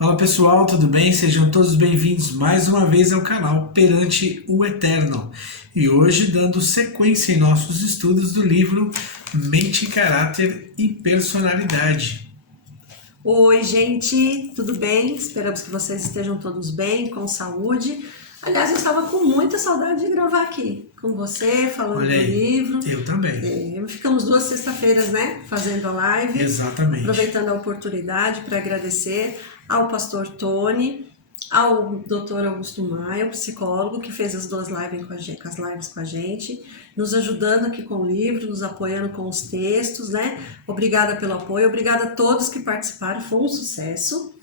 Fala pessoal, tudo bem? Sejam todos bem-vindos mais uma vez ao canal Perante o Eterno. E hoje dando sequência em nossos estudos do livro Mente, Caráter e Personalidade. Oi gente, tudo bem? Esperamos que vocês estejam todos bem, com saúde. Aliás, eu estava com muita saudade de gravar aqui com você, falando Olha do aí, livro. eu também. Ficamos 2 sexta-feiras, né, fazendo a live. Exatamente. Aproveitando a oportunidade para agradecer ao pastor Tony, ao Dr. Augusto Maia, o psicólogo, que fez as 2 lives com a gente, nos ajudando aqui com o livro, nos apoiando com os textos, né? Obrigada pelo apoio, obrigada a todos que participaram, foi um sucesso.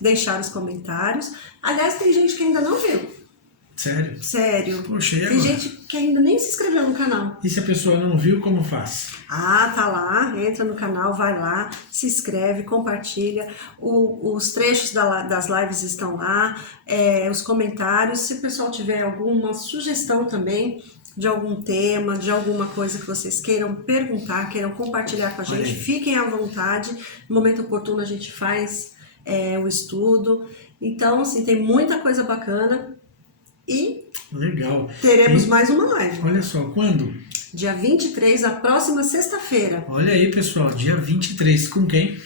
Deixaram os comentários. Aliás, tem gente que ainda não viu. Sério? Sério. Poxa, e tem agora? gente que ainda nem se inscreveu no canal. E se a pessoa não viu, como faz? Ah, tá lá, entra no canal, vai lá, se inscreve, compartilha, os trechos das lives estão lá, os comentários, se o pessoal tiver alguma sugestão também de algum tema, de alguma coisa que vocês queiram perguntar, queiram compartilhar com a gente, fiquem à vontade, no momento oportuno a gente faz o estudo. Então, assim, tem muita coisa bacana e legal. Teremos mais uma live. Olha só, quando? Dia 23, a próxima sexta-feira. Olha aí, pessoal, dia 23, com quem?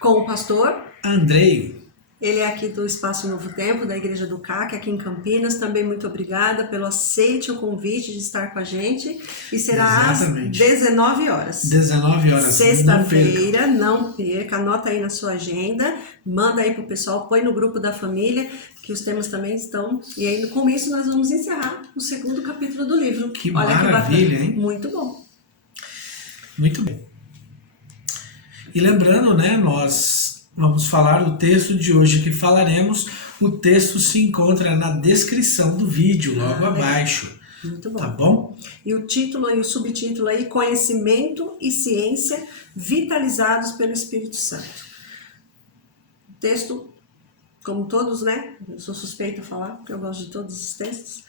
Com o pastor Andrei. Ele é aqui do Espaço Novo Tempo, da Igreja do CAC, aqui em Campinas. Também muito obrigada pelo aceite o convite de estar com a gente. E será Exatamente. às 19 horas. 19 horas. Sexta-feira, não perca. Anota aí na sua agenda, manda aí pro pessoal, põe no grupo da família, que os temas também estão. E aí, com isso, nós vamos encerrar o 2º capítulo do livro. Que Olha maravilha, que hein? Muito bom. Muito bem. E lembrando, né, nós vamos falar o texto de hoje que falaremos. O texto se encontra na descrição do vídeo, logo abaixo. Muito bom. Tá bom? E o título e o subtítulo aí, Conhecimento e Ciência Vitalizados pelo Espírito Santo. O texto, como todos, né? Eu sou suspeita a falar, porque eu gosto de todos os textos.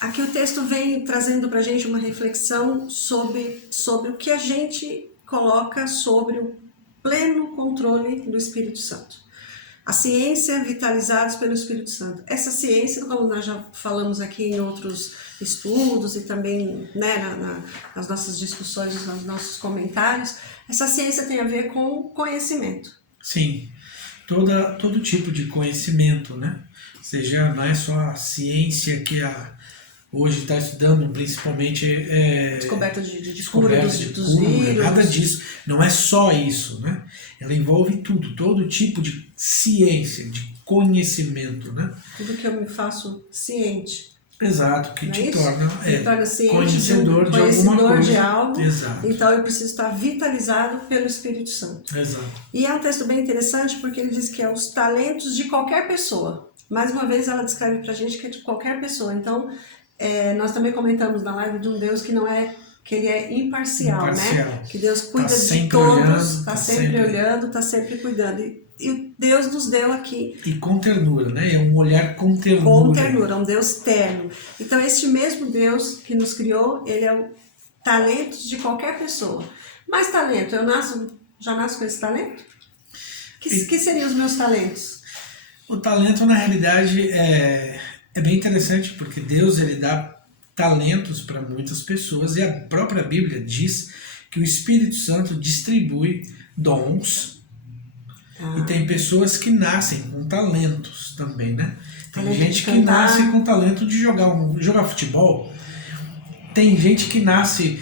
Aqui o texto vem trazendo pra gente uma reflexão sobre o que a gente coloca sobre o pleno controle do Espírito Santo. A ciência vitalizados pelo Espírito Santo. Essa ciência, como nós já falamos aqui em outros estudos e também, né, nas nossas discussões, nos nossos comentários, essa ciência tem a ver com conhecimento. Sim, todo tipo de conhecimento, né? Ou seja, não é só a ciência que hoje está estudando, principalmente descoberta de cura dos vírus. Nada disso, não é só isso, né? Ela envolve tudo, todo tipo de ciência, de conhecimento, né? Tudo que eu me faço ciente. Exato, que te torna ciente conhecedor de alguma coisa. De algo. Exato. Então eu preciso estar vitalizado pelo Espírito Santo. Exato. E é um texto bem interessante porque ele diz que é os talentos de qualquer pessoa. Mais uma vez ela descreve pra gente que é de qualquer pessoa. Então, nós também comentamos na live de um Deus que ele é imparcial, né? Que Deus cuida de todos, está sempre olhando, está sempre cuidando. E o Deus nos deu aqui. E com ternura, né? É um olhar com ternura. Com ternura, um Deus terno. Então, este mesmo Deus que nos criou, ele é o talento de qualquer pessoa. Mas talento, já nasço com esse talento? Que seriam os meus talentos? O talento, na realidade, é bem interessante, porque Deus ele dá talentos para muitas pessoas e a própria Bíblia diz que o Espírito Santo distribui dons e tem pessoas que nascem com talentos também, né? Tem gente que nasce com talento de jogar futebol, tem gente que nasce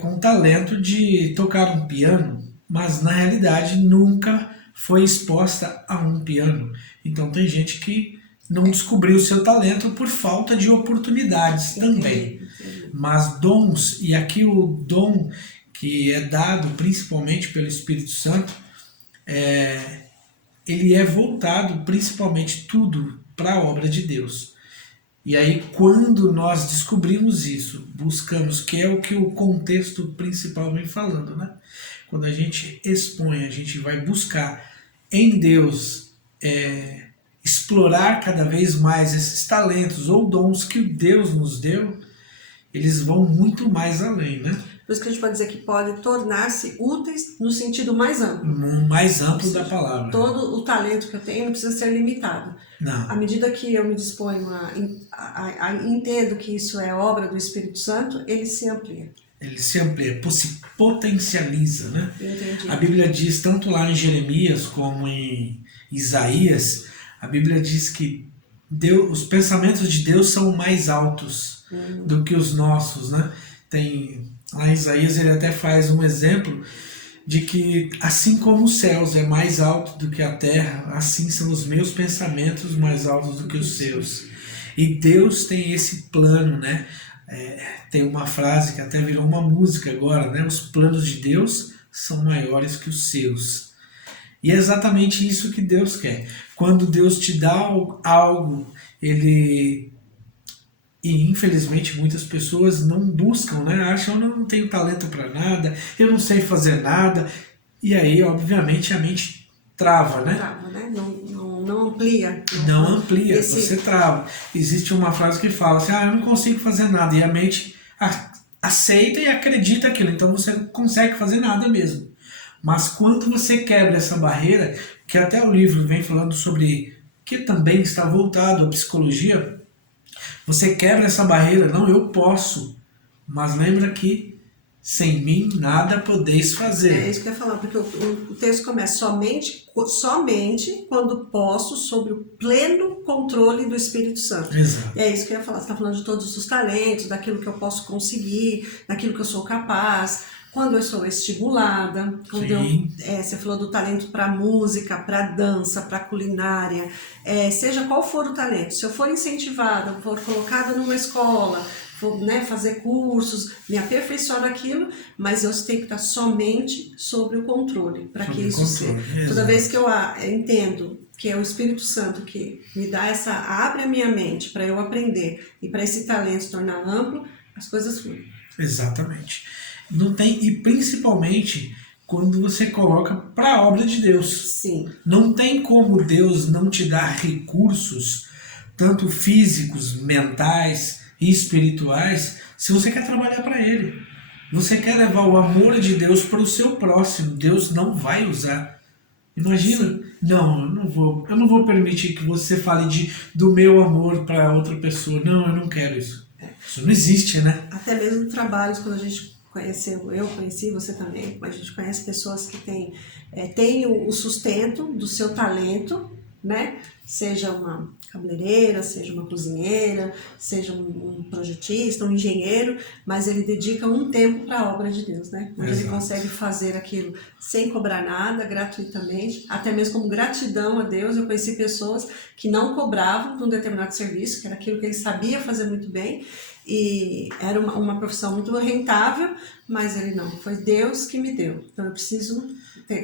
com talento de tocar um piano, mas na realidade nunca foi exposta a um piano. Então tem gente que não descobriu o seu talento por falta de oportunidades também. Mas dons, e aqui o dom que é dado principalmente pelo Espírito Santo, ele é voltado principalmente tudo para a obra de Deus. E aí quando nós descobrimos isso, buscamos, que é o que o contexto principal vem falando, né? Quando a gente expõe, a gente vai buscar em Deus explorar cada vez mais esses talentos ou dons que Deus nos deu, eles vão muito mais além, né? Por isso que a gente pode dizer que pode tornar-se úteis no sentido mais amplo. Mais amplo da palavra. Todo o talento que eu tenho não precisa ser limitado. Não. À medida que eu me disponho entendo que isso é obra do Espírito Santo, ele se amplia. Ele se amplia, se potencializa, né? Entendi. A Bíblia diz, tanto lá em Jeremias como em Isaías, a Bíblia diz que os pensamentos de Deus são mais altos do que os nossos, né? Lá em Isaías ele até faz um exemplo de que assim como os céus é mais alto do que a terra, assim são os meus pensamentos mais altos do que os seus. E Deus tem esse plano, né? Tem uma frase que até virou uma música agora, né? Os planos de Deus são maiores que os seus. E é exatamente isso que Deus quer. Quando Deus te dá algo, E infelizmente muitas pessoas não buscam, né? Acham, eu não tenho talento para nada, eu não sei fazer nada. E aí, obviamente, a mente trava, né? Trava, né? Não amplia. Não amplia, você trava. Existe uma frase que fala assim, eu não consigo fazer nada. E a mente aceita e acredita aquilo. Então você não consegue fazer nada mesmo. Mas quando você quebra essa barreira, que até o livro vem falando sobre, que também está voltado à psicologia, você quebra essa barreira, não, eu posso, mas lembra que sem mim nada podeis fazer. É isso que eu ia falar, porque o texto começa somente quando posso, sob o pleno controle do Espírito Santo. Exato. E é isso que eu ia falar, você está falando de todos os talentos, daquilo que eu posso conseguir, daquilo que eu sou capaz, quando eu sou estimulada, quando você falou do talento para música, para dança, para culinária, seja qual for o talento, se eu for incentivada, for colocada numa escola, for, né, fazer cursos, me aperfeiçoar naquilo, mas eu tenho que estar somente sobre o controle, para que isso seja. Toda vez que eu entendo que é o Espírito Santo que me dá abre a minha mente para eu aprender e para esse talento se tornar amplo, as coisas fluem. Exatamente. Não tem, e principalmente quando você coloca para a obra de Deus. Sim. Não tem como Deus não te dar recursos, tanto físicos, mentais e espirituais, se você quer trabalhar para Ele. Você quer levar o amor de Deus para o seu próximo, Deus não vai usar. Imagina, sim. Não, eu não vou permitir que você fale do meu amor para outra pessoa. Não, eu não quero isso. Isso não existe, né? Até mesmo trabalhos, quando a gente eu conheci, você também, a gente conhece pessoas que têm o sustento do seu talento, né? Seja uma cabeleireira, seja uma cozinheira, seja um projetista, um engenheiro, mas ele dedica um tempo para a obra de Deus, né? Onde ele consegue fazer aquilo sem cobrar nada, gratuitamente, até mesmo como gratidão a Deus. Eu conheci pessoas que não cobravam de um determinado serviço, que era aquilo que ele sabia fazer muito bem, e era uma profissão muito rentável, mas ele não, foi Deus que me deu, então eu preciso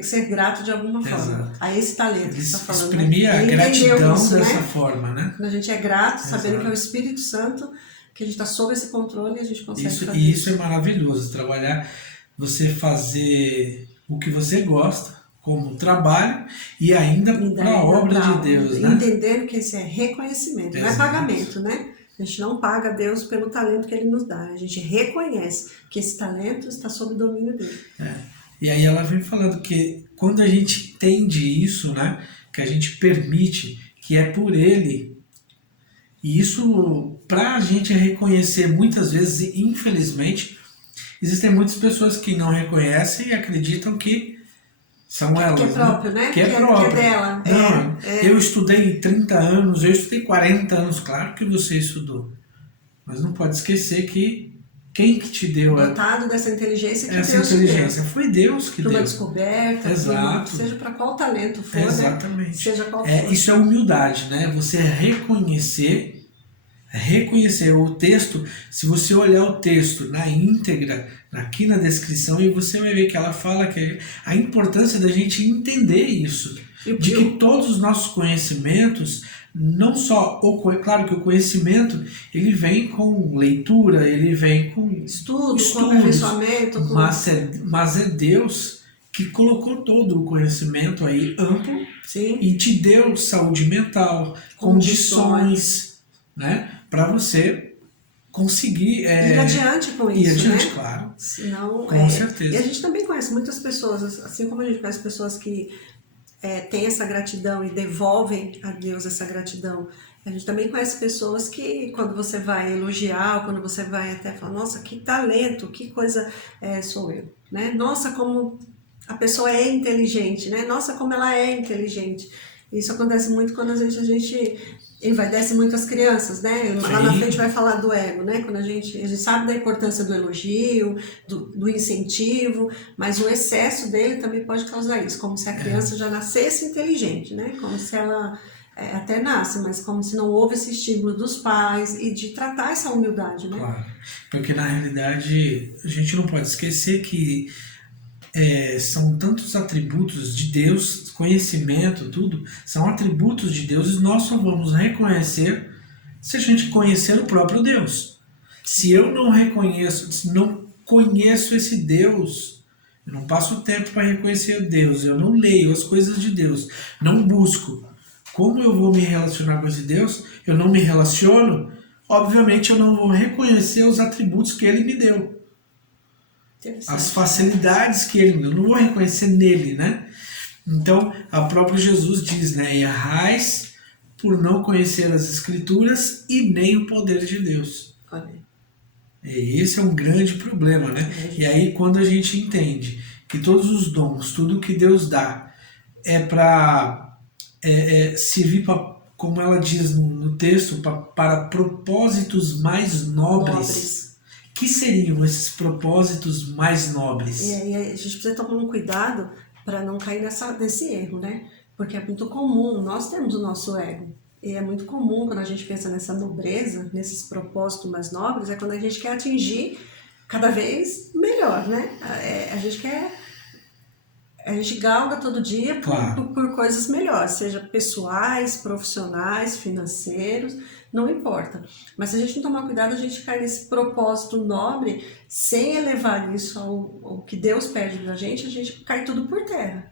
ser grato de alguma forma a esse talento que você está falando. Exprimir a gratidão isso, dessa né? forma, né? Quando a gente é grato, sabendo que é o Espírito Santo, que a gente está sob esse controle, a gente consegue fazer e isso é maravilhoso, trabalhar, você fazer o que você gosta como trabalho e ainda para a obra de Deus, né? Entendendo que esse é reconhecimento, não é pagamento, né? A gente não paga a Deus pelo talento que Ele nos dá. A gente reconhece que esse talento está sob o domínio dele. E aí ela vem falando que quando a gente entende isso, né, que a gente permite que é por Ele, e isso para a gente reconhecer muitas vezes, e infelizmente, existem muitas pessoas que não reconhecem e acreditam que são elas. Que é próprio, né? Que é próprio. Que é dela. Não, eu estudei 30 anos, eu estudei 40 anos, claro que você estudou. Mas não pode esquecer que quem que te deu dotado dessa inteligência que essa Deus inteligência? Foi Deus que deu. Para uma deu. descoberta, Exato. Seja para qual talento for, exatamente. Né? Seja qual for. Isso é humildade, né? Você reconhecer o texto. Se você olhar o texto na íntegra, aqui na descrição, e você vai ver que ela fala que a importância da gente entender isso, de que todos os nossos conhecimentos, não só claro que o conhecimento ele vem com leitura, ele vem com estudos, com aperfeiçoamento, mas é Deus que colocou todo o conhecimento aí amplo. Sim. E te deu saúde mental, condições, né, para você conseguir ir adiante com ir isso, adiante, né? claro. Senão, Com certeza. E a gente também conhece muitas pessoas, assim como a gente conhece pessoas que têm essa gratidão e devolvem a Deus essa gratidão. A gente também conhece pessoas que, quando você vai elogiar, ou quando você vai até falar, nossa, que talento, que coisa sou eu, né? Nossa, como a pessoa é inteligente, né? Nossa, como ela é inteligente. Isso acontece muito quando às vezes a gente envaidece muito as crianças, né? Lá na frente vai falar do ego, né? Quando a gente sabe da importância do elogio, do incentivo, mas o excesso dele também pode causar isso, como se a criança já nascesse inteligente, né? Como se ela até nasce, mas como se não houve esse estímulo dos pais e de tratar essa humildade, né? Claro, porque na realidade a gente não pode esquecer que são tantos atributos de Deus, conhecimento, tudo, são atributos de Deus e nós só vamos reconhecer se a gente conhecer o próprio Deus. Se eu não reconheço, se não conheço esse Deus, eu não passo tempo para reconhecer o Deus, eu não leio as coisas de Deus, não busco. Como eu vou me relacionar com esse Deus? Eu não me relaciono, obviamente eu não vou reconhecer os atributos que ele me deu. As facilidades que ele me deu, eu não vou reconhecer nele, né? Então, a própria Jesus diz, né? Errais por não conhecer as Escrituras e nem o poder de Deus. E esse é um grande problema, né? E aí, quando a gente entende que todos os dons, tudo que Deus dá, é para servir para, como ela diz no texto, para propósitos mais nobres. Que seriam esses propósitos mais nobres? E a gente precisa tomar um cuidado para não cair nesse erro, né? Porque é muito comum, nós temos o nosso ego. E é muito comum quando a gente pensa nessa nobreza, nesses propósitos mais nobres, é quando a gente quer atingir cada vez melhor, né? A gente galga todo dia por coisas melhores, seja pessoais, profissionais, financeiros, não importa. Mas se a gente não tomar cuidado, a gente cai nesse propósito nobre, sem elevar isso ao que Deus pede da gente cai tudo por terra.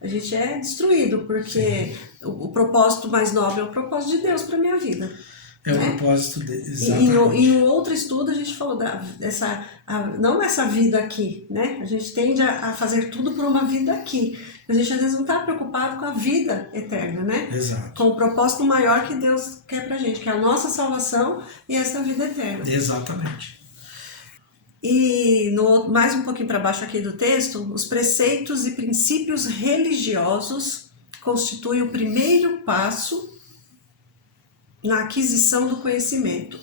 A gente é destruído, porque o propósito mais nobre é o propósito de Deus para a minha vida. É o propósito dele, exatamente. Em um outro estudo a gente falou não essa vida aqui, né? A gente tende a fazer tudo por uma vida aqui. A gente às vezes não está preocupado com a vida eterna, né? Exato. Com o propósito maior que Deus quer pra gente, que é a nossa salvação e essa vida eterna. Exatamente. E mais um pouquinho para baixo aqui do texto, os preceitos e princípios religiosos constituem o primeiro passo na aquisição do conhecimento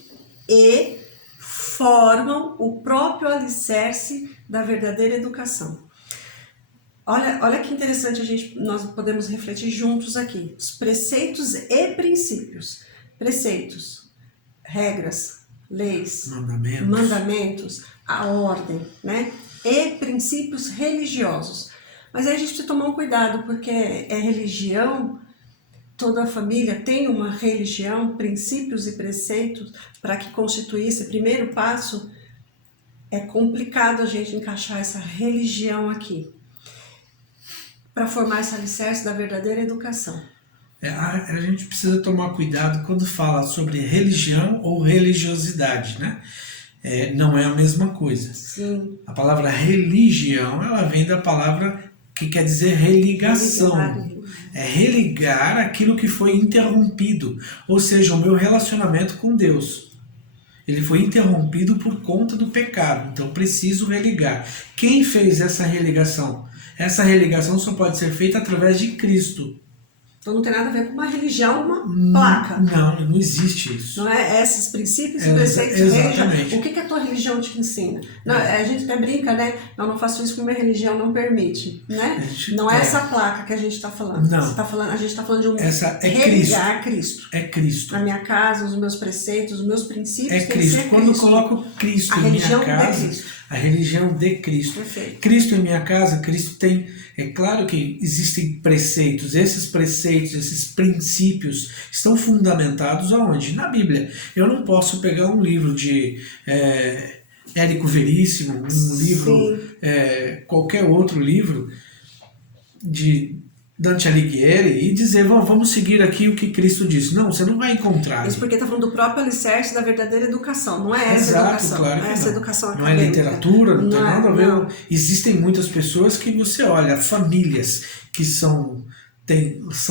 e formam o próprio alicerce da verdadeira educação. Olha que interessante, nós podemos refletir juntos aqui. Os preceitos e princípios. Preceitos, regras, leis, mandamentos, a ordem, né? E princípios religiosos. Mas aí a gente precisa tomar um cuidado, porque religião. Toda a família tem uma religião, princípios e preceitos para que constituísse. Primeiro passo, é complicado a gente encaixar essa religião aqui, para formar esse alicerce da verdadeira educação. A gente precisa tomar cuidado quando fala sobre religião ou religiosidade, né? Não é a mesma coisa. Sim. A palavra religião, ela vem da palavra que quer dizer religação. É religar aquilo que foi interrompido, ou seja, o meu relacionamento com Deus. Ele foi interrompido por conta do pecado, então preciso religar. Quem fez essa religação? Essa religação só pode ser feita através de Cristo. Então não tem nada a ver com uma religião, uma placa. Não existe isso. Não é esses princípios e preceitos de religião. O que a tua religião te ensina? Não, a gente até brinca, né? Eu não faço isso porque minha religião não permite, né? Não é essa placa que a gente está falando. Não. A gente está falando de religar Cristo. É Cristo. Na minha casa, os meus preceitos, os meus princípios é Cristo. Quando eu coloco Cristo em minha casa, a religião de Cristo. Perfeito. Cristo em minha casa, Cristo tem... É claro que existem preceitos, esses princípios estão fundamentados aonde? Na Bíblia. Eu não posso pegar um livro de Érico Veríssimo, um livro, qualquer outro livro Dante Alighieri e dizer, vamos seguir aqui o que Cristo disse. Não, você não vai encontrar. Isso porque está falando do próprio alicerce da verdadeira educação, não é essa Exato, educação, claro não é que essa não. educação Não é acadêmica. literatura, não tem nada a ver. Não. Existem muitas pessoas que você olha, famílias que são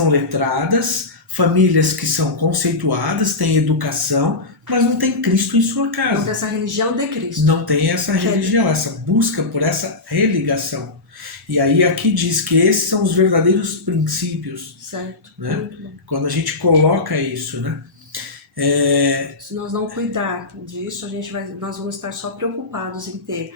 letradas, famílias que são conceituadas, têm educação, mas não tem Cristo em sua casa. Não tem essa religião de Cristo. Não tem essa religião, essa busca por essa religação. E aí aqui diz que esses são os verdadeiros princípios. Certo. Né? Muito bom. Quando a gente coloca isso, né? Se nós não cuidar disso, nós vamos estar só preocupados em ter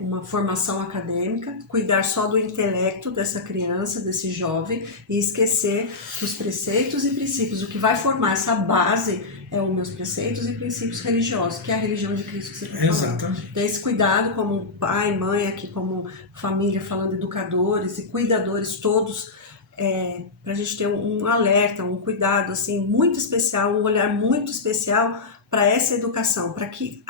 uma formação acadêmica, cuidar só do intelecto dessa criança, desse jovem, e esquecer os preceitos e princípios. O que vai formar essa base é os meus preceitos e princípios religiosos, que é a religião de Cristo que você está falando. Exatamente. Então, esse cuidado como pai, mãe, aqui como família, falando educadores e cuidadores todos, para a gente ter um alerta, um cuidado assim muito especial, um olhar muito especial para essa educação, para que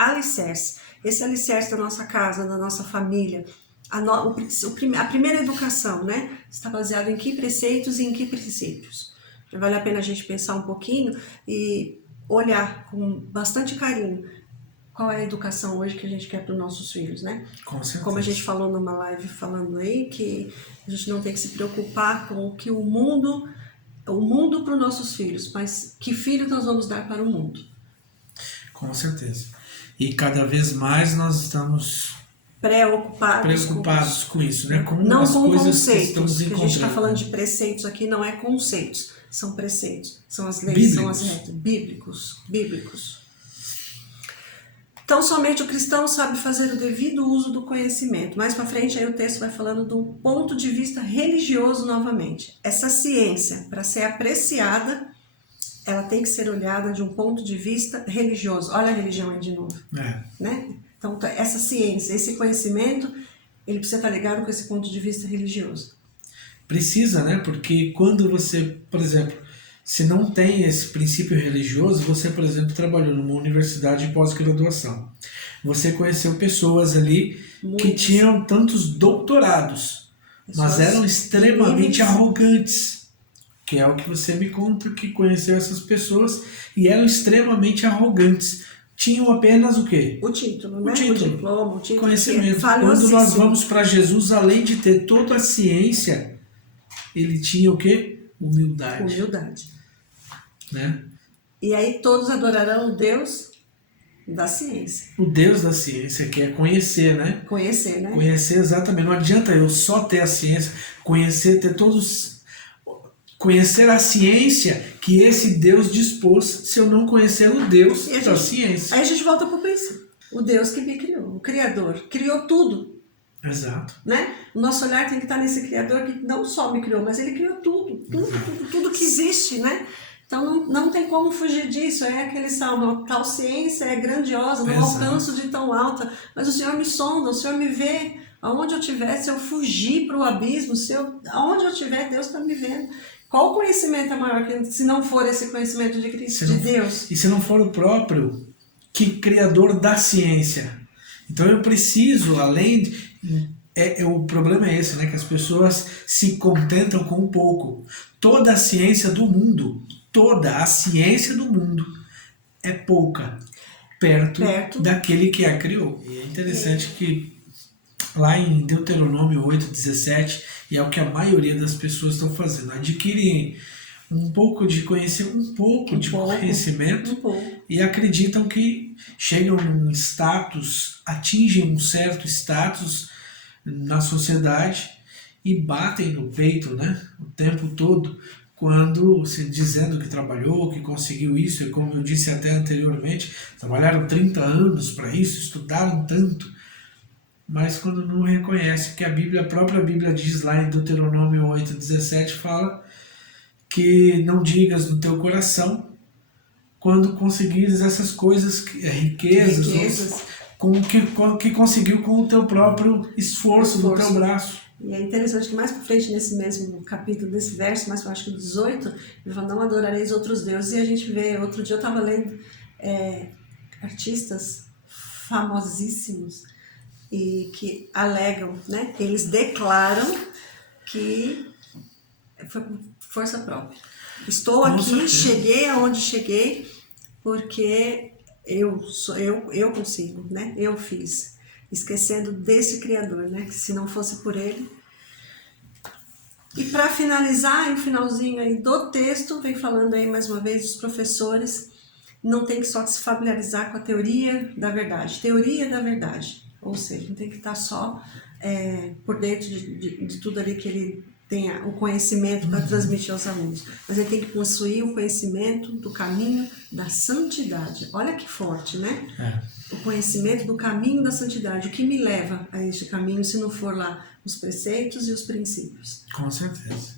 esse alicerce da nossa casa, da nossa família, a primeira educação, né, está baseado em que preceitos e em que princípios. Vale a pena a gente pensar um pouquinho e olhar com bastante carinho qual é a educação hoje que a gente quer para os nossos filhos, né? Com certeza. Como a gente falou numa live falando aí, que a gente não tem que se preocupar com o que o mundo para os nossos filhos, mas que filho nós vamos dar para o mundo. Com certeza. E cada vez mais nós estamos preocupados com isso, né? Não as com coisas conceitos, que estamos que a gente está encontrando. falando de preceitos aqui, não é conceitos, são preceitos, são as leis, são as regras, bíblicos. Então, somente o cristão sabe fazer o devido uso do conhecimento. Mais para frente, aí o texto vai falando de um ponto de vista religioso novamente. Essa ciência, para ser apreciada, ela tem que ser olhada de um ponto de vista religioso. Olha a religião aí de novo. Né? Então, essa ciência, esse conhecimento, ele precisa estar ligado com esse ponto de vista religioso. Precisa, né? Porque quando você, por exemplo, se não tem esse princípio religioso, você, por exemplo, trabalhou numa universidade de pós-graduação. Você conheceu pessoas ali que tinham tantos doutorados, mas eram extremamente arrogantes. Que é o que você me conta, que conheceu essas pessoas e eram extremamente arrogantes. Tinham apenas o quê? O título, né? O título, diploma, o título. Conhecimento. Quando nós vamos para Jesus, além de ter toda a ciência, ele tinha o quê? Humildade. Né? E aí todos adorarão o Deus da ciência. O Deus da ciência, que é conhecer, né? Conhecer, né? Conhecer, exatamente. Não adianta eu só ter a ciência, conhecer a ciência que esse Deus dispôs, se eu não conhecer o Deus da ciência. Aí a gente volta para o princípio. O Deus que me criou, o Criador, criou tudo. Exato. Né? O nosso olhar tem que estar nesse Criador que não só me criou, mas ele criou tudo que existe, né? Então não tem como fugir disso. É aquele salmo, tal ciência é grandiosa, não alcanço de tão alta, mas o Senhor me sonda, o Senhor me vê. Aonde eu estiver, se eu fugir para o abismo, aonde eu estiver, Deus está me vendo. Qual conhecimento é maior que se não for esse conhecimento de Cristo, de Deus? E se não for o próprio criador da ciência. Então eu preciso, o problema é esse, né? Que as pessoas se contentam com um pouco. Toda a ciência do mundo é pouca perto daquele que a criou. E é interessante que lá em Deuteronômio 8:17, e é o que a maioria das pessoas estão fazendo, adquirem um pouco de conhecimento e acreditam que chegam num status, atingem um certo status na sociedade e batem no peito, né, o tempo todo, quando dizendo que trabalhou, que conseguiu isso, e como eu disse até anteriormente, trabalharam 30 anos para isso, estudaram tanto, mas quando não reconhece que a própria Bíblia diz lá em Deuteronômio 8:17, fala que não digas no teu coração quando conseguires essas coisas, riquezas. Que conseguiu com o teu próprio esforço do teu braço. E é interessante que mais para frente, nesse mesmo capítulo, desse verso, mais para acho que 18, ele fala, não adorareis outros deuses. E a gente vê, outro dia eu estava lendo artistas famosíssimos e que alegam, né? Eles declaram que Foi por força própria. Estou Com aqui, certeza. cheguei aonde cheguei, porque eu consigo, né? Eu fiz. Esquecendo desse Criador, né? Que se não fosse por ele. E para finalizar, o finalzinho aí do texto, vem falando aí mais uma vez dos professores, não tem que só se familiarizar com a teoria da verdade. Teoria da verdade. Ou seja, não tem que estar só por dentro de tudo ali que ele tenha o conhecimento para transmitir aos alunos. Mas ele tem que possuir o conhecimento do caminho da santidade. Olha que forte, né? O conhecimento do caminho da santidade. O que me leva a este caminho se não for lá os preceitos e os princípios? Com certeza.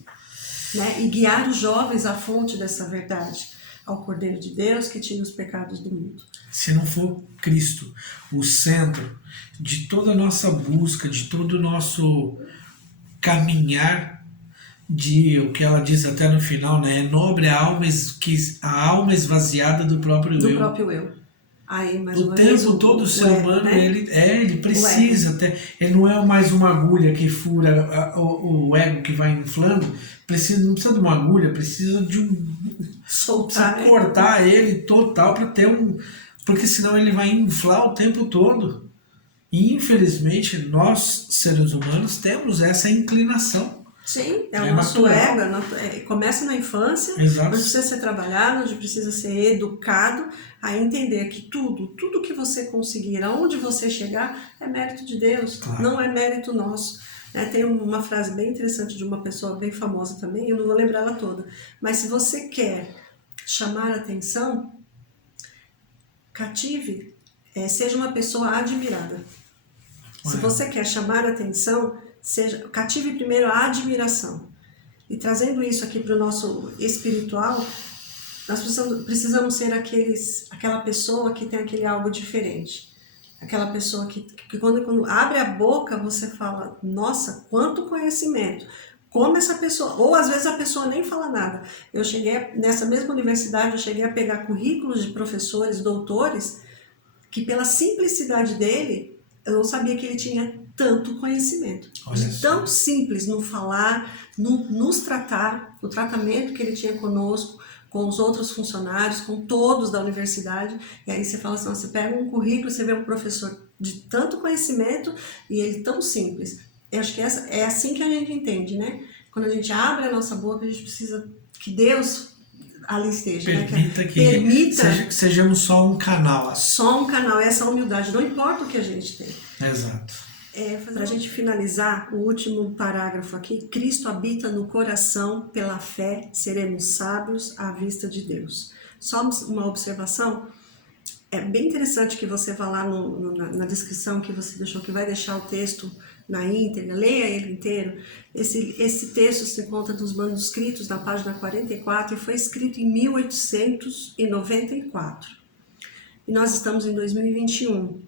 Né? E guiar os jovens à fonte dessa verdade, ao Cordeiro de Deus que tira os pecados do mundo. Se não for Cristo o centro de toda a nossa busca, de todo o nosso caminhar, de o que ela diz até no final, né? É nobre a alma esvaziada do próprio Do eu. próprio eu. Aí, mais O uma vez, tempo todo o ser ego, humano, né? ele precisa ter, ele não é mais uma agulha que fura o ego que vai inflando, não precisa de uma agulha, precisa de Soltar, precisa cortar ele total para ter porque senão ele vai inflar o tempo todo. E infelizmente nós, seres humanos, temos essa inclinação. Sim, é É o nosso natural. ego, começa na infância, Exato. onde precisa ser trabalhado, onde precisa ser educado a entender que tudo que você conseguir, aonde você chegar, é mérito de Deus, Claro. não é mérito nosso. Tem uma frase bem interessante de uma pessoa bem famosa também, eu não vou lembrar ela toda, mas se você quer chamar a atenção, cative, seja uma pessoa admirada. Se você quer chamar a atenção, cative primeiro a admiração. E trazendo isso aqui para o nosso espiritual, nós precisamos ser aquela pessoa que tem aquele algo diferente. Aquela pessoa que quando abre a boca, você fala, nossa, quanto conhecimento. Como essa pessoa, ou às vezes a pessoa nem fala nada. Eu cheguei, nessa mesma universidade, eu cheguei a pegar currículos de professores, doutores, que pela simplicidade dele, eu não sabia que ele tinha tanto conhecimento. De tão simples no falar, no nos tratar, o tratamento que ele tinha conosco, com os outros funcionários, com todos da universidade. E aí você fala assim, você pega um currículo, você vê um professor de tanto conhecimento e ele tão simples. Eu acho que é assim que a gente entende, né? Quando a gente abre a nossa boca, a gente precisa que Deus ali esteja. Permita, né? que sejamos só um canal. Só um canal, essa humildade, não importa o que a gente tem. Exato. Para a gente finalizar, o último parágrafo aqui, Cristo habita no coração, pela fé seremos sábios à vista de Deus. Só uma observação, é bem interessante que você vá lá na descrição que você deixou, que vai deixar o texto na íntegra, leia ele inteiro. Esse texto se encontra nos manuscritos na página 44 e foi escrito em 1894. E nós estamos em 2021.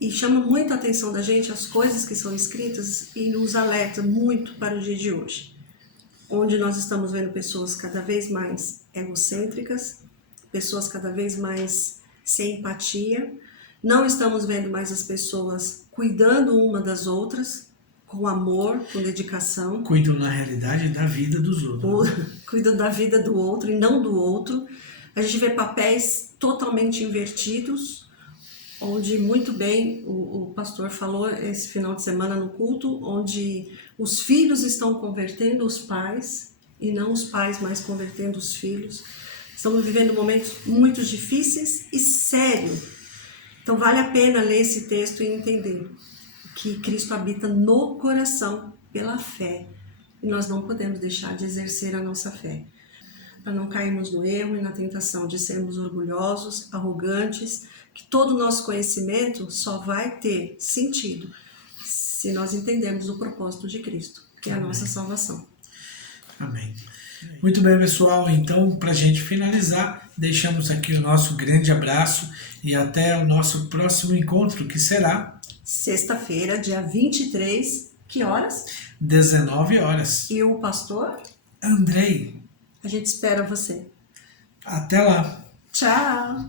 E chama muito a atenção da gente as coisas que são escritas e nos alerta muito para o dia de hoje, onde nós estamos vendo pessoas cada vez mais egocêntricas, pessoas cada vez mais sem empatia, não estamos vendo mais as pessoas cuidando uma das outras, com amor, com dedicação. Cuidam, na realidade, da vida dos outros. Cuidam da vida do outro e não do outro. A gente vê papéis totalmente invertidos, onde muito bem o pastor falou esse final de semana no culto, onde os filhos estão convertendo os pais e não os pais mais convertendo os filhos. Estamos vivendo momentos muito difíceis e sérios. Então vale a pena ler esse texto e entender que Cristo habita no coração pela fé. E nós não podemos deixar de exercer a nossa fé, para não cairmos no erro e na tentação de sermos orgulhosos, arrogantes, que todo o nosso conhecimento só vai ter sentido se nós entendermos o propósito de Cristo, que é a nossa salvação. Amém. Muito bem, pessoal. Então, para a gente finalizar, deixamos aqui o nosso grande abraço e até o nosso próximo encontro, que será sexta-feira, dia 23, que horas? 19 horas. E o pastor? Andrei. A gente espera você. Até lá. Tchau!